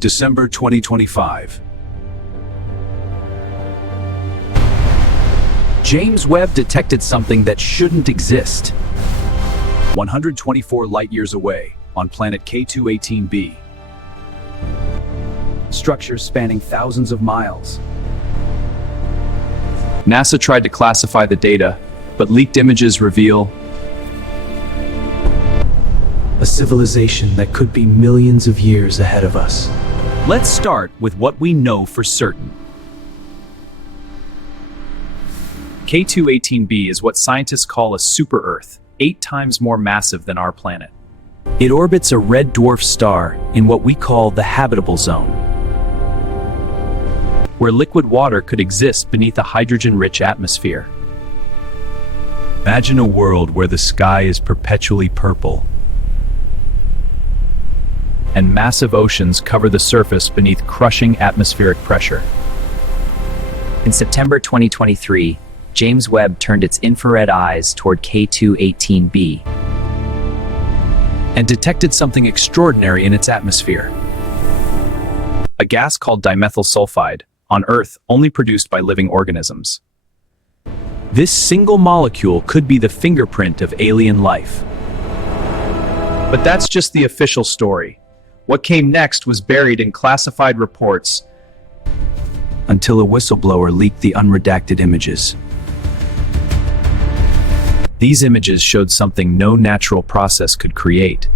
December 2025. James Webb detected something that shouldn't exist. 124 light-years away, on planet K2-18b. Structures spanning thousands of miles. NASA tried to classify the data, but leaked images reveal A civilization that could be millions of years ahead of us. Let's start with what we know for certain. K2-18b is what scientists call a super-Earth, 8 times more massive than our planet. It orbits a red dwarf star in what we call the habitable zone, where liquid water could exist beneath a hydrogen-rich atmosphere. Imagine a world where the sky is perpetually purple, and massive oceans cover the surface beneath crushing atmospheric pressure. In September 2023, James Webb turned its infrared eyes toward K2-18b and detected something extraordinary in its atmosphere. A gas called dimethyl sulfide, on Earth only produced by living organisms. This single molecule could be the fingerprint of alien life. But that's just the official story. What came next was buried in classified reports until a whistleblower leaked the unredacted images. These images showed something no natural process could create.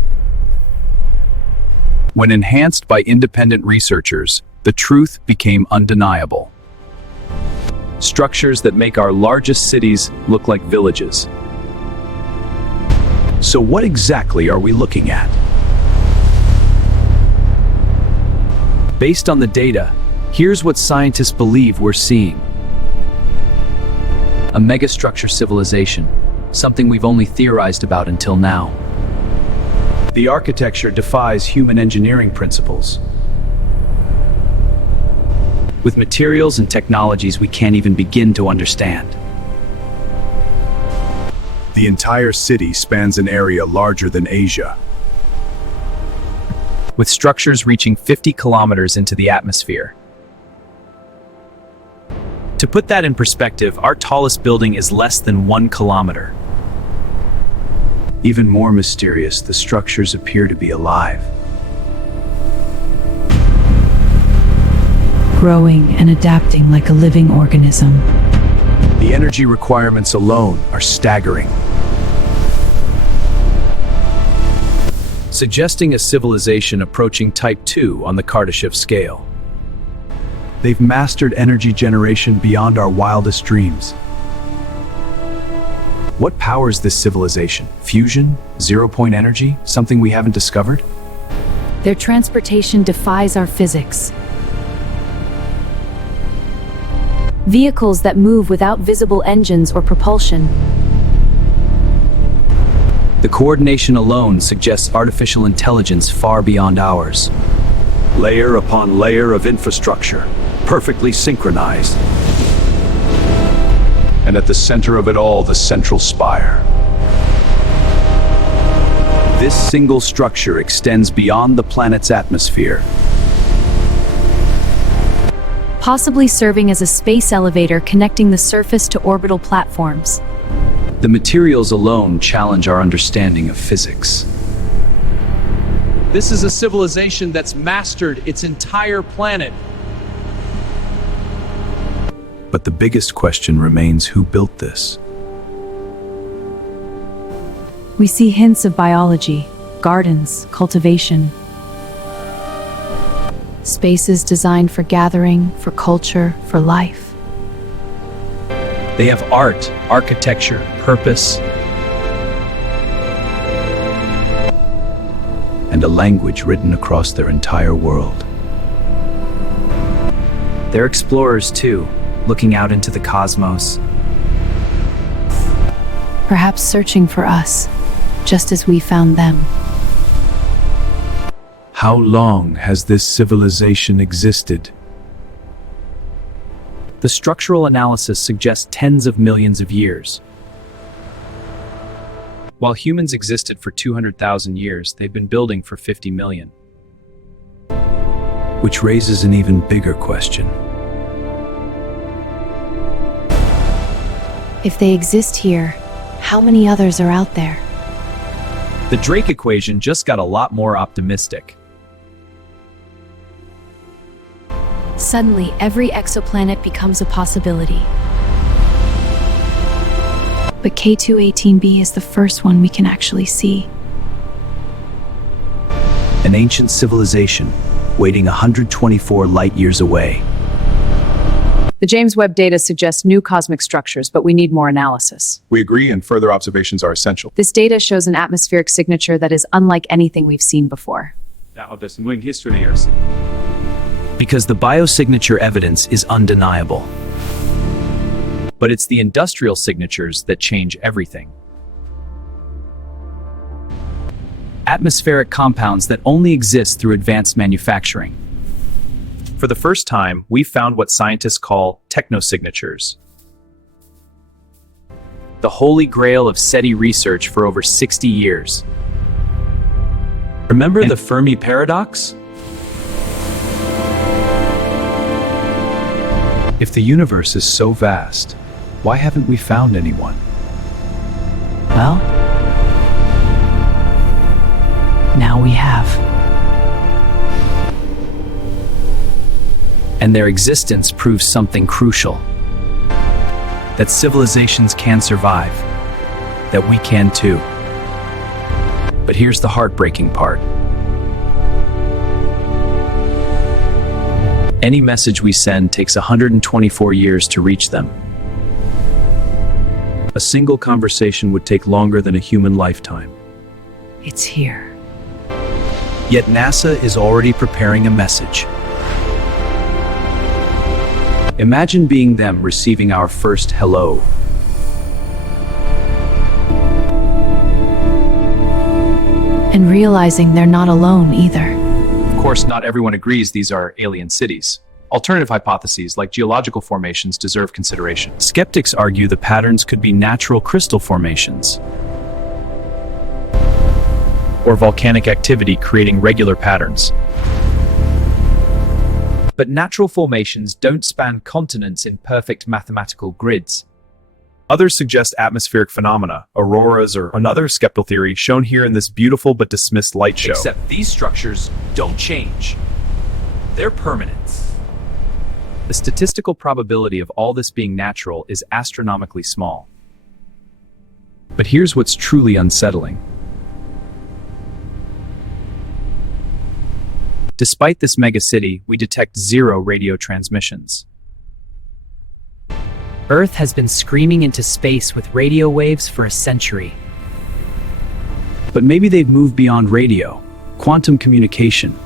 When enhanced by independent researchers, the truth became undeniable. Structures that make our largest cities look like villages. So what exactly are we looking at? Based on the data, here's what scientists believe we're seeing. A megastructure civilization, something we've only theorized about until now. The architecture defies human engineering principles. With materials and technologies we can't even begin to understand. The entire city spans an area larger than Asia, with structures reaching 50 kilometers into the atmosphere. To put that in perspective, our tallest building is less than 1 kilometer. Even more mysterious, the structures appear to be alive. Growing and adapting like a living organism. The energy requirements alone are staggering, suggesting a civilization approaching Type 2 on the Kardashev scale. They've mastered energy generation beyond our wildest dreams. What powers this civilization? Fusion? Zero-point energy? Something we haven't discovered? Their transportation defies our physics. Vehicles that move without visible engines or propulsion. The coordination alone suggests artificial intelligence far beyond ours. Layer upon layer of infrastructure, perfectly synchronized. And at the center of it all, the central spire. This single structure extends beyond the planet's atmosphere, Possibly serving as a space elevator connecting the surface to orbital platforms. The materials alone challenge our understanding of physics. This is a civilization that's mastered its entire planet. But the biggest question remains, who built this? We see hints of biology, gardens, cultivation. Spaces designed for gathering, for culture, for life. They have art, architecture, purpose, and a language written across their entire world. They're explorers too, looking out into the cosmos. Perhaps searching for us, just as we found them. How long has this civilization existed? The structural analysis suggests tens of millions of years. While humans existed for 200,000 years, they've been building for 50 million. Which raises an even bigger question. If they exist here, how many others are out there? The Drake equation just got a lot more optimistic. Suddenly, every exoplanet becomes a possibility. But K2-18b is the first one we can actually see. An ancient civilization waiting 124 light-years away. The James Webb data suggests new cosmic structures, but we need more analysis. We agree, and further observations are essential. This data shows an atmospheric signature that is unlike anything we've seen before. Because the biosignature evidence is undeniable. But it's the industrial signatures that change everything. Atmospheric compounds that only exist through advanced manufacturing. For the first time, we found what scientists call technosignatures. The holy grail of SETI research for over 60 years. Remember the Fermi paradox? If the universe is so vast, why haven't we found anyone? Well, now we have. And their existence proves something crucial. That civilizations can survive. That we can too. But here's the heartbreaking part. Any message we send takes 124 years to reach them. A single conversation would take longer than a human lifetime. It's here. Yet NASA is already preparing a message. Imagine being them receiving our first hello. And realizing they're not alone either. Of course, not everyone agrees these are alien cities. Alternative hypotheses like geological formations deserve consideration. Skeptics argue the patterns could be natural crystal formations. Or volcanic activity creating regular patterns. But natural formations don't span continents in perfect mathematical grids. Others suggest atmospheric phenomena, auroras, or another skeptical theory shown here in this beautiful but dismissed light show. Except these structures don't change. They're permanent. The statistical probability of all this being natural is astronomically small. But here's what's truly unsettling. Despite this megacity, we detect 0 radio transmissions. Earth has been screaming into space with radio waves for a century. But maybe they've moved beyond radio. Quantum communication.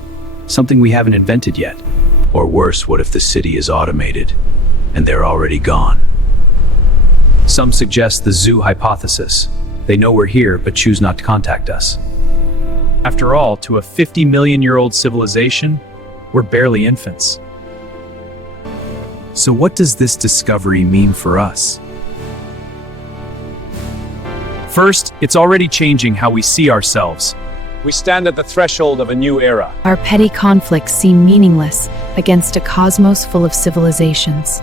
Something we haven't invented yet. Or worse, what if the city is automated and they're already gone? Some suggest the zoo hypothesis. They know we're here, but choose not to contact us. After all, to a 50-million-year-old civilization, we're barely infants. So what does this discovery mean for us? First, it's already changing how we see ourselves. We stand at the threshold of a new era. Our petty conflicts seem meaningless against a cosmos full of civilizations.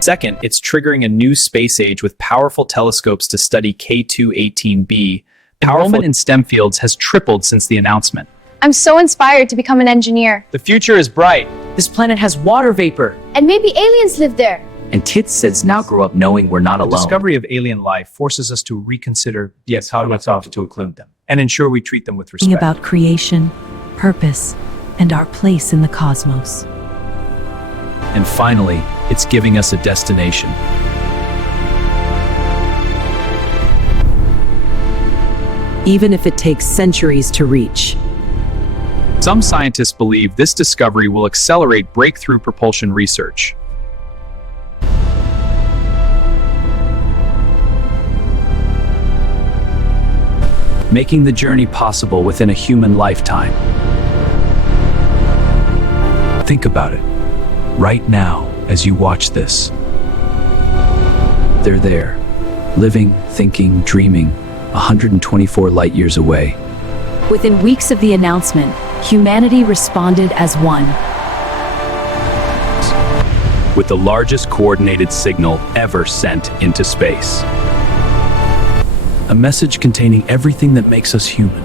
Second, it's triggering a new space age with powerful telescopes to study K2-18b. Enrollment in STEM fields has tripled since the announcement. I'm so inspired to become an engineer. The future is bright. This planet has water vapor. And maybe aliens live there. And Tits says now grow up knowing we're not The alone. discovery of alien life forces us to reconsider, how to include them, and ensure we treat them with respect. About creation, purpose, and our place in the cosmos. And finally, it's giving us a destination. Even if it takes centuries to reach. Some scientists believe this discovery will accelerate breakthrough propulsion research. Making the journey possible within a human lifetime. Think about it. Right now, as you watch this. They're there. Living, thinking, dreaming. 124 light years away. Within weeks of the announcement, humanity responded as one. with the largest coordinated signal ever sent into space. A message containing everything that makes us human.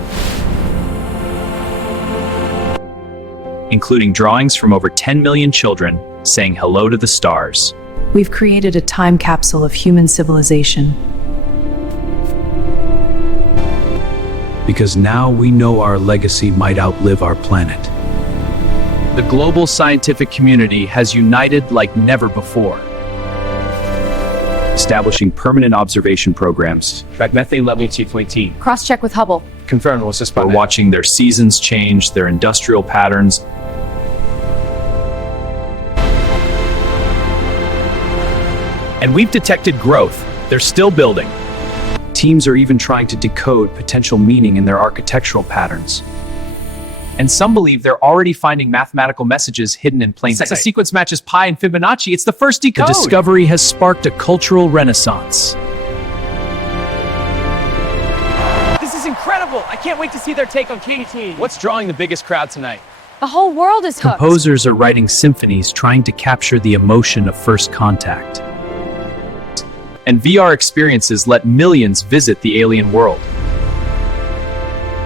including drawings from over 10 million children saying hello to the stars. We've created a time capsule of human civilization. Because now we know our legacy might outlive our planet. The global scientific community has united like never before, establishing permanent observation programs. Track methane level T20. Cross-check with Hubble. Confirmed, what's this We're watching their seasons change, their industrial patterns. And we've detected growth. They're still building. Teams are even trying to decode potential meaning in their architectural patterns. And some believe they're already finding mathematical messages hidden in plain sight. The sequence matches pi and Fibonacci. It's the first decode. The discovery has sparked a cultural renaissance. This is incredible! I can't wait to see their take on K2. What's drawing the biggest crowd tonight? The whole world is hooked. Composers are writing symphonies trying to capture the emotion of first contact. And VR experiences let millions visit the alien world.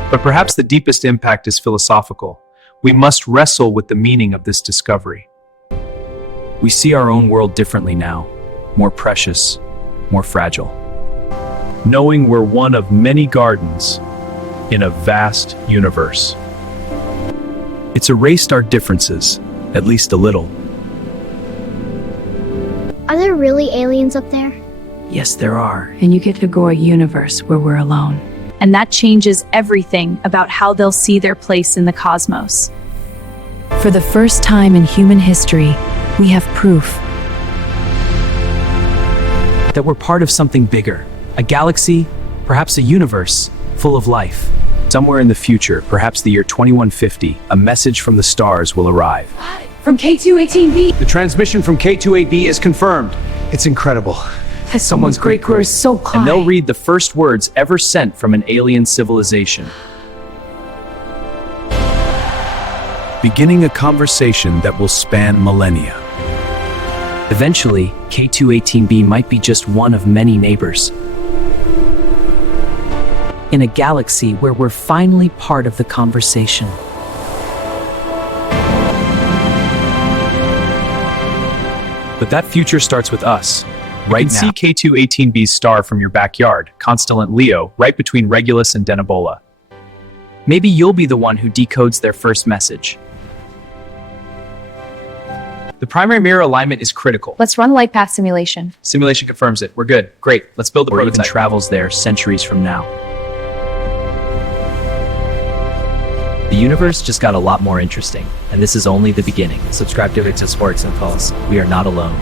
But perhaps the deepest impact is philosophical. We must wrestle with the meaning of this discovery. We see our own world differently now, more precious, more fragile. Knowing we're one of many gardens in a vast universe. It's erased our differences, at least a little. Are there really aliens up there? Yes, there are. And you get to go a universe where we're alone. And that changes everything about how they'll see their place in the cosmos. For the first time in human history, we have proof That we're part of something bigger. A galaxy, perhaps a universe, full of life. Somewhere in the future, perhaps the year 2150, a message from the stars will arrive. from K2-18b. The transmission from K2-18b is confirmed. It's incredible. Someone's great career is so high. And they'll read the first words ever sent from an alien civilization. Beginning a conversation that will span millennia. Eventually, K2-18b might be just one of many neighbors. In a galaxy where we're finally part of the conversation. But that future starts with us. Right You can now. see K2-18b's star from your backyard, constellant Leo, right between Regulus and Denebola. Maybe you'll be the one who decodes their first message. The primary mirror alignment is critical. Let's run a light path simulation. Simulation confirms it. We're good. Great. Let's build the Or even prototype. travels there centuries from now. The universe just got a lot more interesting, and this is only the beginning. Subscribe to ExoSports and Pulse. We are not alone.